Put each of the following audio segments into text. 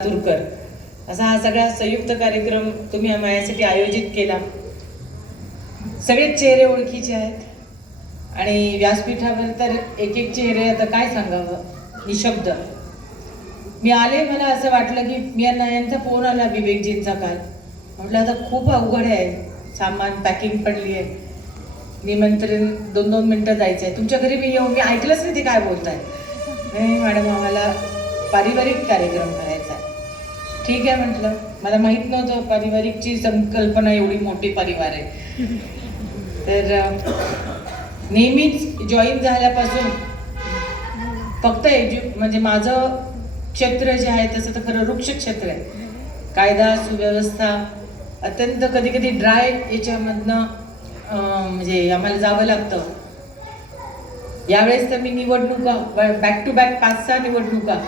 लातूरकर असा हा सगळा संयुक्त कार्यक्रम तुम्ही माझ्यासाठी आयोजित केला. सगळेच चेहरे ओळखीचे आहेत आणि व्यासपीठावर तर एक एक चेहरे आता काय सांगावं निशब्द. मी आले, मला असं वाटलं की मी यांचा फोन आला विवेकजींचा काल. म्हटलं आता खूप अवघड आहे, सामान पॅकिंग पडली आहे, निमंत्रण 2-2 मिनटं जायचं आहे, तुमच्या घरी मी येऊ. मी ऐकलंच नाही ते काय बोलताय. नाही मॅडम, आम्हाला पारिवारिक कार्यक्रम करायचा आहे. ठीक आहे म्हटलं, मला माहीत नव्हतं पारिवारिकची संकल्पना एवढी मोठी परिवार आहे. तर नेहमीच जॉईन झाल्यापासून फक्त म्हणजे माझं क्षेत्र जे आहे तसं तर खरं वृक्ष क्षेत्र आहे. कायदा सुव्यवस्था अत्यंत कधी कधी ड्राय याच्यामधनं म्हणजे आम्हाला जावं लागतं. यावेळेस तर मी निवडणुका बॅक टू बॅक 5-6 निवडणुका,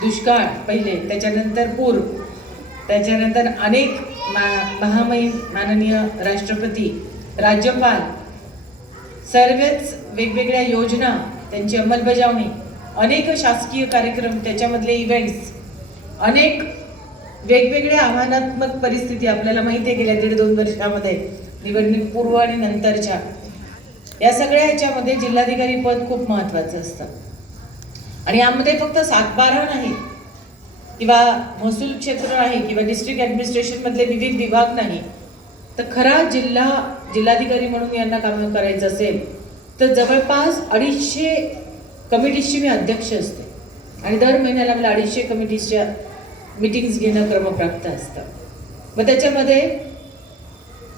दुष्काळ पहिले, त्याच्यानंतर पूर, त्याच्यानंतर अनेक महामहिम माननीय राष्ट्रपती, राज्यपाल, सर्वच वेगवेगळ्या योजना, त्यांची अंमलबजावणी, अनेक शासकीय कार्यक्रम, त्याच्यामधले इव्हेंट्स, अनेक वेगवेगळ्या आव्हानात्मक परिस्थिती आपल्याला माहिती आहे गेल्या 1.5-2 वर्षामध्ये, निवडणूक पूर्व आणि नंतरच्या. या सगळ्या ह्याच्यामध्ये जिल्हाधिकारी पद खूप महत्त्वाचं असतं. आणि यामध्ये फक्त 7-12 नाही किंवा महसूल क्षेत्र नाही किंवा डिस्ट्रिक्ट ॲडमिनिस्ट्रेशन मधले विविध विभाग नाही, तर खरा जिल्हाधिकारी म्हणून यांना काम करायचं असेल तर जवळपास 250 कमिटीजची मी अध्यक्ष असते आणि दर महिन्याला मला 250 कमिटीजच्या मीटिंग्स घेणं क्रमप्राप्त असतं. मग त्याच्यामध्ये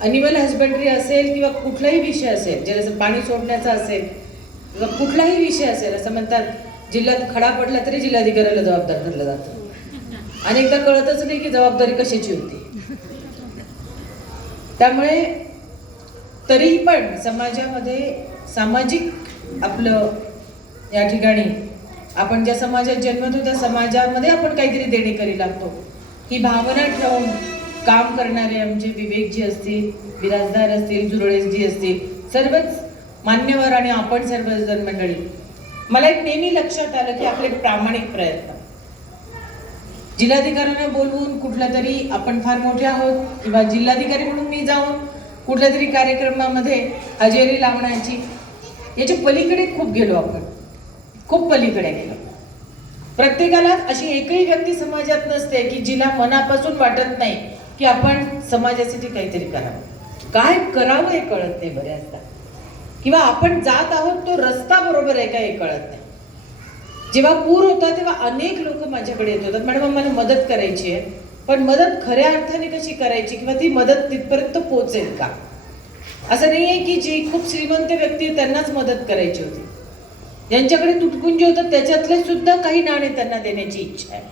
ॲनिमल हजबंड्री असेल किंवा कुठलाही विषय असेल, जसं पाणी सोडण्याचा असेल किंवा कुठलाही विषय असेल, असं म्हणतात जिल्ह्यात खडा पडला तरी जिल्हाधिकाऱ्याला जबाबदार धरलं जातं. अनेकदा कळतच नाही की जबाबदारी कशाची होती. त्यामुळे तरीही पण समाजामध्ये सामाजिक आपलं या ठिकाणी आपण ज्या समाजात जन्मतो त्या समाजामध्ये आपण काहीतरी देणेकरी लागतो, ही भावना ठेवून काम करणारे आमचे विवेकजी असतील, बिराजदार असतील, जुरळेजी असतील, सर्वच मान्यवर आणि आपण सर्वजण मंडळी, मला एक नेहमी लक्षात आलं की आपले प्रामाणिक प्रयत्न, जिल्हाधिकाऱ्यांना बोलवून कुठला तरी आपण फार मोठे आहोत किंवा जिल्हाधिकारी म्हणून मी जाऊन कुठल्या तरी कार्यक्रमामध्ये हजेरी लावण्याची, याच्या पलीकडे खूप गेलो आपण, खूप पलीकडे गेलो. प्रत्येकाला अशी एकही व्यक्ती समाजात नसते की जिला मनापासून वाटत नाही की आपण समाजासाठी काहीतरी करावं. काय करावं हे कळत नाही बऱ्याचदा, किंवा आपण जात आहोत तो रस्ता बरोबर आहे का हे कळत नाही. जेव्हा पूर होता तेव्हा अनेक लोक माझ्याकडे येत होतात, मॅडम आम्हाला मदत करायची आहे, पण मदत खऱ्या अर्थाने कशी करायची किंवा ती मदत तिथपर्यंत पोहोचेल का. असं नाही आहे की जी खूप श्रीमंत व्यक्ती त्यांनाच मदत करायची होती, ज्यांच्याकडे तुटपुंज होतं त्याच्यातले सुद्धा काही नाणे त्यांना देण्याची इच्छा आहे.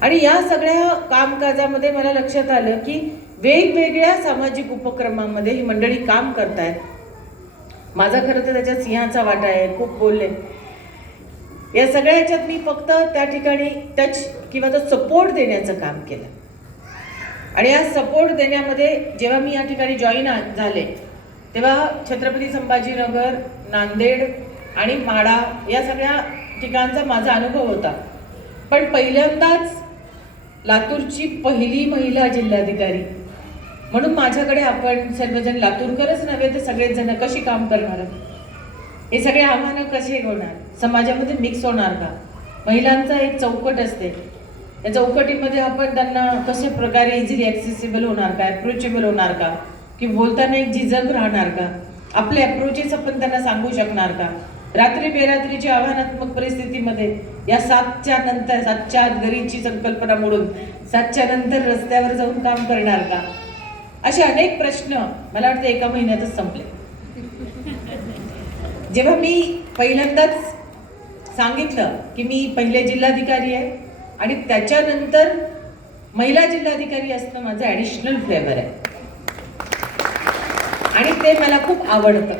आणि या सगळ्या कामकाजामध्ये मला लक्षात आलं की वेगवेगळ्या सामाजिक उपक्रमांमध्ये ही मंडळी काम करतायत. माझा खरं तर त्याच्यात सिंहाचा वाटा आहे, खूप बोलले. या सगळ्या ह्याच्यात मी फक्त त्या ठिकाणी टच किंवा तो सपोर्ट देण्याचं काम केलं. आणि या सपोर्ट देण्यामध्ये जेव्हा मी या ठिकाणी जॉईन झाले तेव्हा छत्रपती संभाजीनगर, नांदेड आणि माढा या सगळ्या ठिकाणचा माझा अनुभव होता. पण पहिल्यांदाच लातूरची पहिली महिला जिल्हाधिकारी म्हणून माझ्याकडे आपण सर्वजण लातूरकरच नव्हे तर सगळेच जण कशी काम करणार, हे सगळे आव्हानं कसे होणार, समाजामध्ये मिक्स होणार का, महिलांचा एक चौकट असते, या चौकटीमध्ये आपण त्यांना कशा प्रकारे इझिली ॲक्सेसिबल होणार का, अप्रोचेबल होणार का, की बोलताना एक झिजक राहणार का, आपले अप्रोचेस आपण त्यांना सांगू शकणार का, रात्री बेरात्रीच्या आव्हानात्मक परिस्थितीमध्ये या 7च्या नंतर 7च्या आत घरीची संकल्पना मोडून 7च्या नंतर रस्त्यावर जाऊन काम करणार का. असे अनेक प्रश्न मला वाटतं एका महिन्यातच संपले. जेव्हा मी पहिल्यांदाच सांगितलं की मी पहिले जिल्हाधिकारी आहे आणि त्याच्यानंतर महिला जिल्हाधिकारी असणं माझं ॲडिशनल फ्लेवर आहे आणि ते मला खूप आवडतं,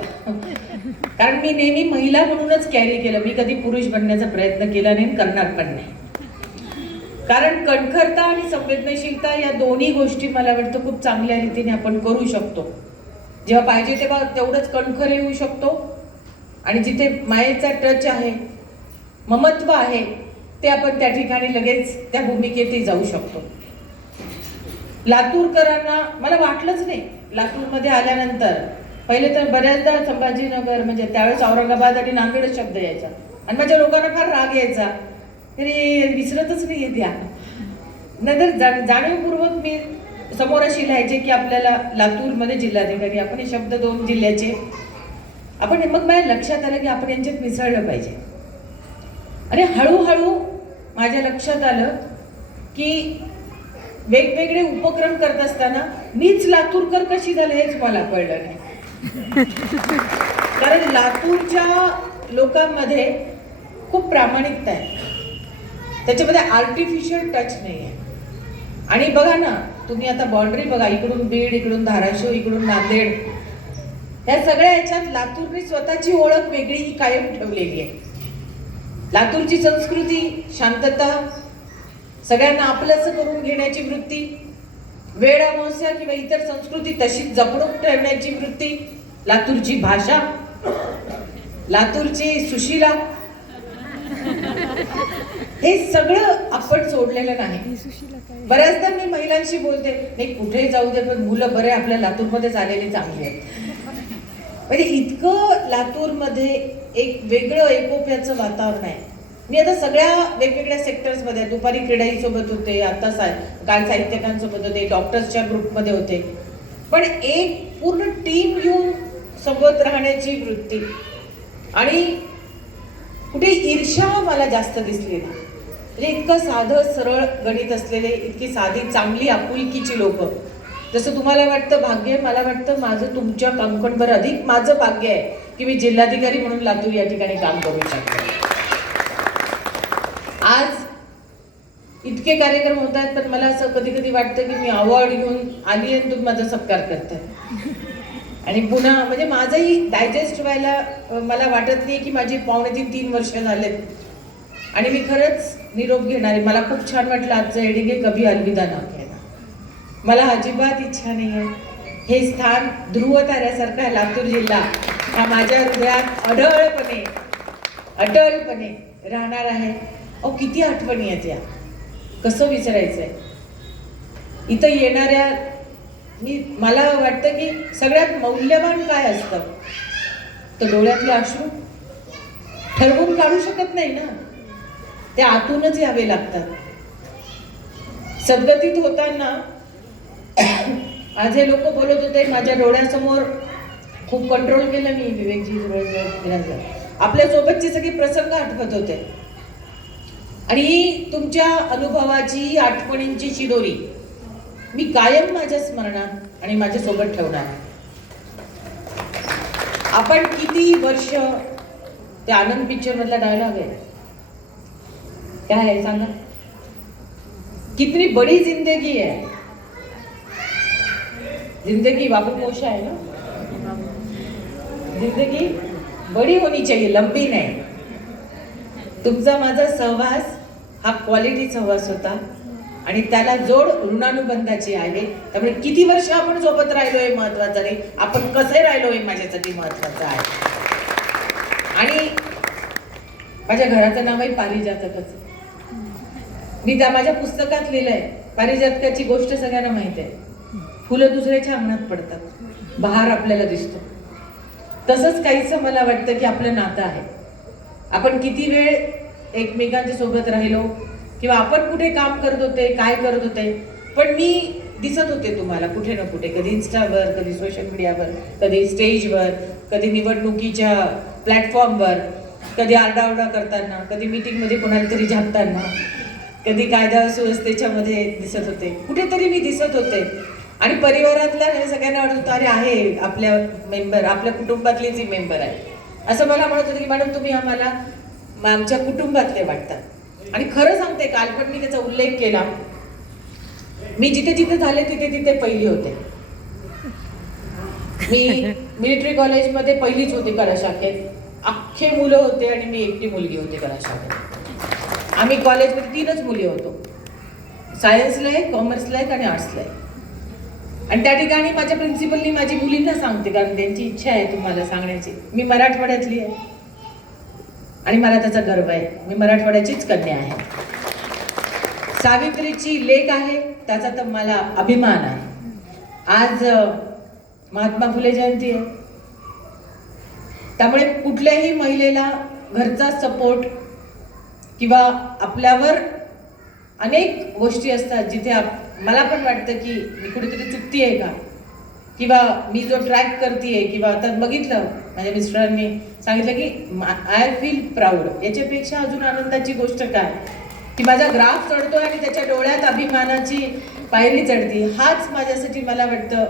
कारण मी नेहमी महिला म्हणूनच कॅरी केलं. मी कधी पुरुष बनण्याचा प्रयत्न केला नाही, करणार पण नाही. कारण कणखरता आणि संवेदनशीलता या दोन्ही गोष्टी मला वाटतं खूप चांगल्या रीतीने आपण करू शकतो. जेव्हा पाहिजे तेव्हा तेवढंच कणखर येऊ शकतो आणि जिथे मायेचा टच आहे, ममत्व आहे, ते आपण त्या ठिकाणी लगेच त्या भूमिकेतही जाऊ शकतो. लातूरकरांना मला वाटलंच नाही, लातूरमध्ये आल्यानंतर पहिले तर बऱ्याचदा संभाजीनगर म्हणजे त्यावेळेस औरंगाबाद आणि नांदेड शब्द यायचा आणि माझ्या लोकांना फार राग यायचा, तरी विसरतच नाही येत. या नंतर जाणीवपूर्वक मी समोर अशी लिहायचे की आपल्याला लातूरमध्ये जिल्हाधिकारी, आपण हे शब्द 2 जिल्ह्याचे आपण, मग माझ्या लक्षात आलं की आपण यांच्यात मिसळलं पाहिजे. आणि हळूहळू माझ्या लक्षात आलं की वेगवेगळे उपक्रम करत असताना मीच लातूरकर कशी झाले हेच मला कळलं नाही. कारण लातूरच्या लोकांमध्ये खूप प्रामाणिकता आहे, त्याच्यामध्ये आर्टिफिशियल टच नाही आहे. आणि बघा ना, तुम्ही आता बाउंड्री बघा, इकडून बीड, इकडून धाराशिव, इकडून नांदेड, या सगळ्या याच्यात लातूरने स्वतःची ओळख वेगळी ही कायम ठेवलेली आहे. लातूरची संस्कृती, शांतता, सगळ्यांना आपलंसं करून घेण्याची वृत्ती, वेळ अमावस्या किंवा इतर संस्कृती तशीच जपणूक ठेवण्याची वृत्ती, लातूरची भाषा, लातूरची सुशीला, हे सगळं आपण सोडलेलं नाही. बऱ्याचदा मी महिलांशी बोलते, नाही कुठेही जाऊ दे पण मुलं बरे आपल्या लातूरमध्येच आलेली चांगली आहेत. म्हणजे इतकं लातूरमध्ये एक वेगळं एकोप्याचं वातावरण आहे. मी आता सगळ्या वेगवेगळ्या सेक्टर्समध्ये, दुपारी क्रीडाई सोबत होते, आता काल साहित्यिकांसोबत होते, डॉक्टर्सच्या ग्रुपमध्ये होते, पण एक पूर्ण टीम घेऊन सोबत राहण्याची वृत्ती आणि कुठे ईर्ष्या मला जास्त दिसली नाही. म्हणजे इतकं साधं सरळ गणित असलेले, इतकी साधी चांगली आपुलकीची लोक. जसं तुम्हाला वाटतं भाग्य, मला वाटतं माझं तुमच्या कंकणभर अधिक माझं भाग्य आहे की मी जिल्हाधिकारी म्हणून लातूर या ठिकाणी काम करू शकते. आज इतके कार्यक्रम होत आहेत, पण मला असं कधी कधी वाटतं की मी अवॉर्ड घेऊन आली आणि तुम्ही माझा सत्कार करताय. आणि पुन्हा म्हणजे माझंही डायजेस्ट व्हायला मला वाटत नाही की माझी 2.5-3 वर्ष झालेत आणि मी खरंच निरोप घेणार आहे. मला खूप छान वाटलं आजचं हेडिंग, कभी अलविदा ना कहना. मला अजिबात इच्छा नाही आहे. हे स्थान ध्रुव ताऱ्यासारखा लातूर जिल्हा हा माझ्या हृदयात अटळपणे राहणार आहे. अहो किती आठवणी आहेत या, कसं विसरायचंय. इथं येणाऱ्या मला वाटतं की सगळ्यात मौल्यवान काय असतं तर डोळ्यातले अश्रू ठरवून काढू शकत नाही ना, ते आतूनच यावे लागतात. सद्गतीत होताना आज हे लोक बोलत होते, माझ्या डोळ्यासमोर खूप कंट्रोल केलं मी, विवेकजी आपल्या सोबतचे सगळे प्रसंग आठवत होते आणि तुमच्या अनुभवाची, आठवणींची शिदोरी मी कायम माझ्या स्मरणात आणि माझ्या सोबत ठेवणार. आपण किती वर्ष, ते आनंद पिक्चर मधला डायलॉग आहे, काय आहे सांगा, कितनी बड़ी जिंदगी है, जिंदगी बाबू कोशा है ना, जिंदगी बड़ी होनी चाहिए, लंबी नाही. तुमचा माझा सहवास हा क्वालिटी सहवास होता आणि त्याला जोड ऋणानुबंधाची आहे. त्यामुळे किती वर्ष आपण सोबत राहिलोय महत्वाचं नाही, आपण कसे राहिलोय माझ्यासाठी महत्वाचं आहे. आणि माझ्या घराचं नावही पारिजातकच. मी त्या माझ्या पुस्तकात लिहिलंय, पारिजातकाची गोष्ट सगळ्यांना माहिती आहे. फुलं दुसऱ्याच्या अंगणात पडतात, बहार आपल्याला दिसतो. तसंच काहीच मला वाटतं की आपलं नातं आहे. आपण किती वेळ एकमेकांच्या सोबत राहिलो किंवा आपण कुठे काम करत होते, काय करत होते, पण मी दिसत होते तुम्हाला कुठे ना कुठे, कधी इन्स्टावर, कधी सोशल मीडियावर, कधी स्टेजवर, कधी निवडणुकीच्या प्लॅटफॉर्मवर, कधी आरडाओरडा करताना, कधी मीटिंगमध्ये कोणाला तरी झापताना, कधी कायदा सुव्यवस्थेच्या मध्ये दिसत होते, कुठेतरी मी दिसत होते. आणि परिवारातल्या सगळ्यांना वाटत होतं अरे आहे आपल्या मेंबर, आपल्या कुटुंबातलीच ही मेंबर आहे, असं मला म्हणत होतं की मॅडम तुम्ही आम्हाला आमच्या कुटुंबातले वाटतात. आणि खरं सांगते, काल पण मी त्याचा उल्लेख केला, मी जिथे जिथे झाले तिथे तिथे पहिली होते. मी मिलिटरी कॉलेजमध्ये पहिलीच होती कला शाखेत, अख्खे मुलं होते आणि मी एकटी मुलगी होते कला शाखेत. आम्ही कॉलेजमध्ये 3च मुली होतो, सायन्सला एक, कॉमर्सला एक आणि आर्ट्सला एक. आणि त्या ठिकाणी माझ्या प्रिन्सिपलनी माझी मुलींना सांगते, कारण त्यांची इच्छा आहे तुम्हाला सांगण्याची, मी मराठवाड्यातली आहे आणि मला त्याचा गर्व आहे, मी मराठवाड्याचीच कन्या आहे. सावित्रीची लेक आहे, त्याचा तर मला अभिमान आहे. आज महात्मा फुले जयंती आहे, त्यामुळे कुठल्याही महिलेला घरचा सपोर्ट किंवा आपल्यावर अनेक गोष्टी असतात जिथे मला पण वाटतं की मी कुठेतरी चुकती आहे का, किंवा मी जो ट्रॅक करते किंवा आता बघितलं माझ्या मिस्टरांनी सांगितलं की आय फील प्राऊड. याच्यापेक्षा अजून आनंदाची गोष्ट काय की माझा ग्राफ चढतोय आणि त्याच्या डोळ्यात अभिमानाची पायरी चढती. हाच माझ्यासाठी मला वाटतं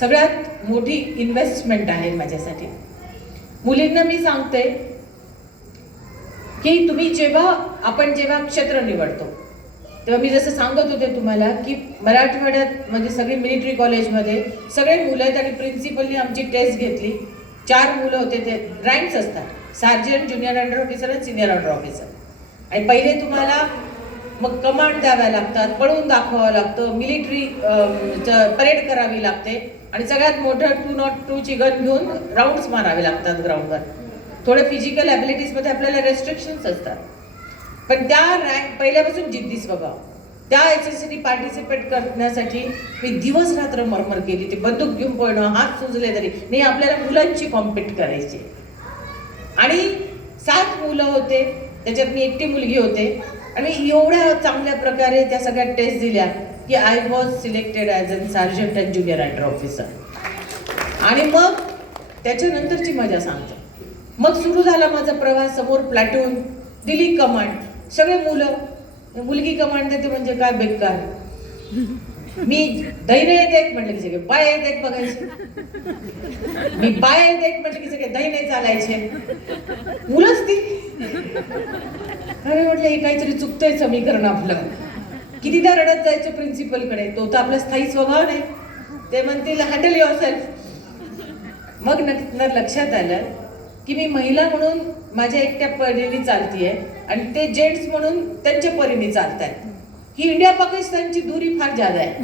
सगळ्यात मोठी इन्व्हेस्टमेंट आहे माझ्यासाठी. मुलींना मी सांगते की तुम्ही आपण जेव्हा क्षेत्र निवडतो तेव्हा मी जसं सांगत होते तुम्हाला की मराठवाड्यात म्हणजे सगळे मिलिटरी कॉलेजमध्ये सगळे मुलं आहेत आणि प्रिन्सिपलनी आमची टेस्ट घेतली. 4 मुलं होते, ते रँक्स असतात, सार्जंट, ज्युनियर अंडर ऑफिसर आणि सिनियर अंडर ऑफिसर. आणि पहिले तुम्हाला मग कमांड द्याव्या लागतात, पळून दाखवावं लागतं, मिलिटरी परेड करावी लागते आणि सगळ्यात मोठं 202 ची गन घेऊन राऊंड्स मारावे लागतात ग्राउंडवर. थोडं फिजिकल ॲबिलिटीजमध्ये आपल्याला रेस्ट्रिक्शन्स असतात, पण त्या रँक पहिल्यापासून जिद्दी स्वभाव. त्या याच्यासाठी पार्टिसिपेट करण्यासाठी मी दिवस रात्र मरमर केली. ते बंदूक घेऊन पळणं, हात सुजले तरी नाही, आपल्याला मुलांची कॉम्पिट करायची. आणि 7 मुलं होते, त्याच्यात मी एकटी मुलगी होते आणि एवढ्या चांगल्या प्रकारे त्या सगळ्या टेस्ट दिल्या की I was selected as an sergeant and junior under officer. आणि मग त्याच्यानंतरची मजा सांगतो. मग सुरू झाला माझा प्रवास. समोर प्लॅटून दिली कमांड, सगळे मुलं. मुलगी कमांड देते म्हणजे काय बेकार. मी धैर्य येत एक म्हटलं की सगळे पाय येत एक बघायचे, मी पाय येत एक म्हटलं की सगळे धैर्य चालायचे, मुलंच ती. अरे म्हटलं हे काहीतरी चुकतंय समीकरण आपलं. कितीदा रडत जायचं प्रिन्सिपलकडे, तो तर आपला स्थायी स्वभाव नाही. ते म्हणतील हँडल युअरसेल्फ. मग लक्षात आलं की मी महिला म्हणून माझ्या एकट्या परीने चालतीये आणि ते जेंट्स म्हणून त्यांच्या परीने चालतायत. ही इंडिया पाकिस्तानची दुरी फार जादा आहे.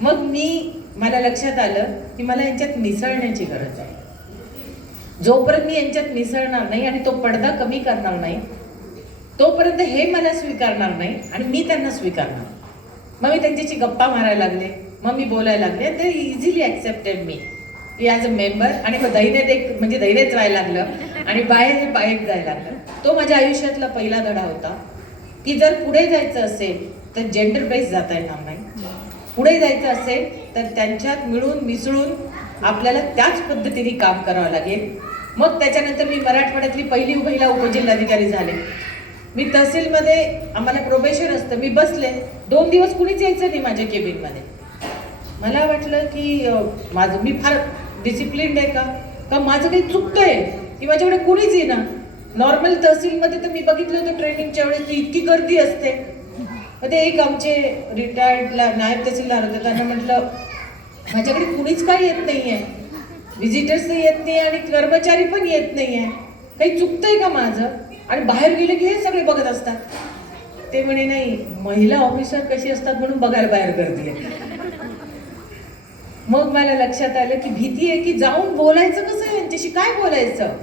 मग मला लक्षात आलं की मला यांच्यात मिसळण्याची गरज आहे. जोपर्यंत मी यांच्यात मिसळणार नाही आणि तो पडदा कमी करणार नाही तोपर्यंत हे मला स्वीकारणार नाही आणि मी त्यांना स्वीकारणार. मग मी त्यांच्याशी गप्पा मारायला लागले, मग मी बोलायला लागले. ते इझिली ॲक्सेप्टेड मी की ॲज अ मेंबर. आणि मग म्हणजे धैर्यच व्हायला लागलं आणि बाहेर जायला लागलं. तो माझ्या आयुष्यातला पहिला धडा होता की जर पुढे जायचं असेल तर जेंडर बेस जाता येणार नाही. पुढे जायचं असेल तर त्यांच्यात मिळून मिसळून आपल्याला त्याच पद्धतीने काम करावं लागेल. मग त्याच्यानंतर मी मराठवाड्यातली पहिली महिला उपजिल्हाधिकारी झाले. मी तहसीलमध्ये आम्हाला प्रोबेशन असतं. मी बसले 2 दिवस कुणीच यायचं नाही माझ्या केबिनमध्ये. मला वाटलं की मी फार डिसिप्लिन्ड आहे का माझं काही चुकतंय की माझ्याकडे कुणीच येईना. नॉर्मल तहसीलमध्ये तर मी बघितलं होतं ट्रेनिंगच्या वेळेस इतकी गर्दी असते. मग ते एक आमचे रिटायर्ड नायब तहसीलदार होते, त्यांना म्हटलं माझ्याकडे कुणीच काही येत नाही आहे, व्हिजिटर्स येत नाही आणि कर्मचारी पण येत नाही आहे, काही चुकतंय का माझं. आणि बाहेर गेले की हे सगळे बघत असतात. ते म्हणे नाही, महिला ऑफिसर कशी असतात म्हणून बघायला बाहेर गर्दी आहे. मग मला लक्षात आलं की भीती आहे की जाऊन बोलायचं कसं, यांच्याशी काय बोलायचं.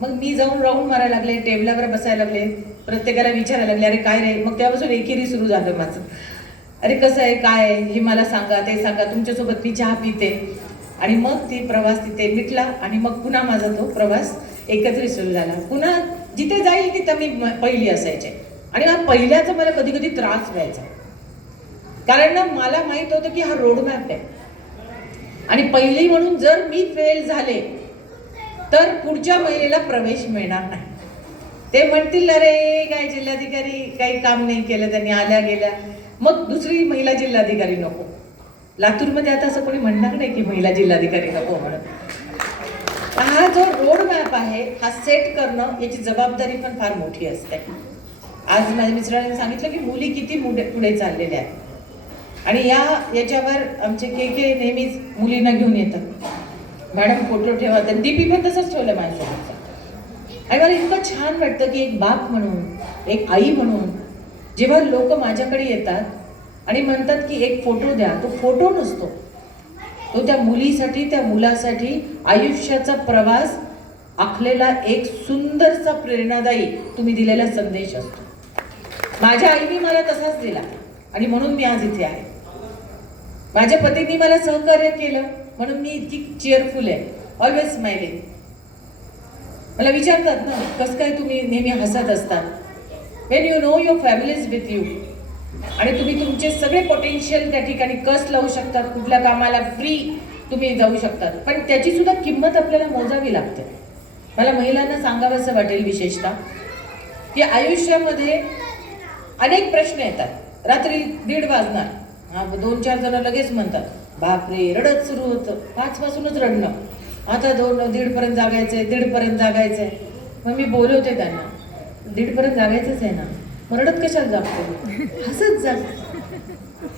मग मी जाऊन राऊंड मारायला लागले, टेबलावर बसायला लागले, प्रत्येकाला विचारायला लागले अरे काय रे. मग त्यापासून एकेरी सुरू झालं माझं. अरे कसं आहे, काय आहे, हे मला सांगा, ते सांगा, तुमच्यासोबत मी चहा पिते. आणि मग ती प्रवास तिथे मिटला आणि मग पुन्हा माझा तो प्रवास एकत्रित सुरू झाला. पुन्हा जिथे जाईल तिथं मी पहिली असायचे. आणि हा पहिल्याचा मला कधी कधी त्रास व्हायचा, कारण ना मला माहित होतं की हा रोडमॅप आहे आणि पहिली म्हणून जर मी फेल झाले तर पुढच्या महिलेला प्रवेश मिळणार नाही. ते म्हणतील अरे काय जिल्हाधिकारी काही काम नाही केलं त्यांनी, आल्या गेल्या, मग दुसरी महिला जिल्हाधिकारी नको. लातूरमध्ये आता असं कोणी म्हणणार नाही की महिला जिल्हाधिकारी नको म्हणून. हा जो रोड मॅप आहे हा सेट करणं याची जबाबदारी पण फार मोठी असते. आज माझ्या मिस्टरांनी सांगितलं की मुली किती पुढे चाललेल्या आहेत आणि याच्यावर आमचे के नेहमीच मुलींना घेऊन येतात, मॅडम फोटो ठेवा. तर डीपी पण तसंच ठेवलं माझ्यासोबतचा. आणि मला इतकं छान वाटतं की एक बाप म्हणून, एक आई म्हणून जेव्हा लोक माझ्याकडे येतात आणि म्हणतात की एक फोटो द्या, तो फोटो नसतो, तो त्या मुलीसाठी, त्या मुलासाठी आयुष्याचा प्रवास आखलेला एक सुंदरसा प्रेरणादायी तुम्ही दिलेला संदेश असतो. माझ्या आईने मला तसाच दिला आणि म्हणून मी आज इथे आहे. माझ्या पतींनी मला सहकार्य केलं म्हणून मी इतकी चेअरफुल आहे, ऑलवेज स्माइलिंग. मला विचारतात ना, कसं काय तुम्ही नेहमी हसत असतात? Wien you know your family is with you आणि तुम्ही तुमचे सगळे पोटेन्शियल त्या ठिकाणी कस लावू शकतात, कुठल्या कामाला फ्री तुम्ही जाऊ शकतात, पण त्याची सुद्धा किंमत आपल्याला मोजावी लागते. मला महिलांना सांगावंसं वाटेल विशेषतः की आयुष्यामध्ये अनेक प्रश्न येतात. रात्री 1:30 वाजणार, 2-4 जण लगेच म्हणतात बापरे रडत सुरू होतं, 5 पासूनच रडणं, आता 2-1:30 पर्यंत जागायचंय, 1:30 पर्यंत जागायचंय. मग मी बोलवते त्यांना, 1:30 पर्यंत जागायचंच आहे ना, मग रडत कशाला जागतो, हसत जाग,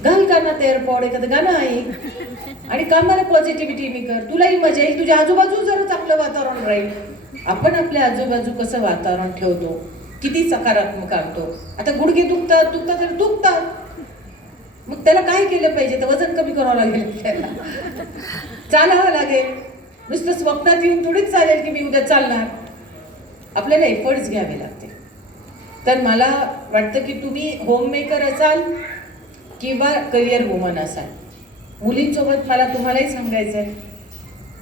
घाल कानात एअरपॉड, एखादं गाणं आहे आणि कामाला पॉझिटिव्हिटी मी कर, तुलाही मजा येईल, तुझ्या आजूबाजू जरा चांगलं वातावरण राहील. आपण आपल्या आजूबाजू कसं वातावरण ठेवतो, किती सकारात्मक आणतो. आता गुडघे दुखतात तर दुखतात, मग त्याला काय केलं पाहिजे? तर वजन कमी करावं लागेल, त्याला चालावं लागेल. नुसतं स्वप्नात येऊन थोडीच चालेल की मी उद्या चालणार, आपल्याला एफर्ट्स घ्यावे लागते. तर मला वाटतं की तुम्ही होममेकर असाल किंवा करिअर वुमन असाल, मुलींसोबत मला तुम्हालाही सांगायचं आहे,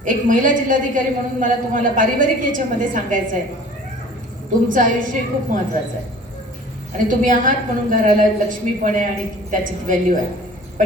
एक महिला जिल्हाधिकारी म्हणून मला तुम्हाला पारिवारिक याच्यामध्ये सांगायचं आहे, तुमचं आयुष्य खूप महत्त्वाचं आहे आणि तुम्ही आहात म्हणून घराला लक्ष्मीपणे आणि त्याची व्हॅल्यू आहे.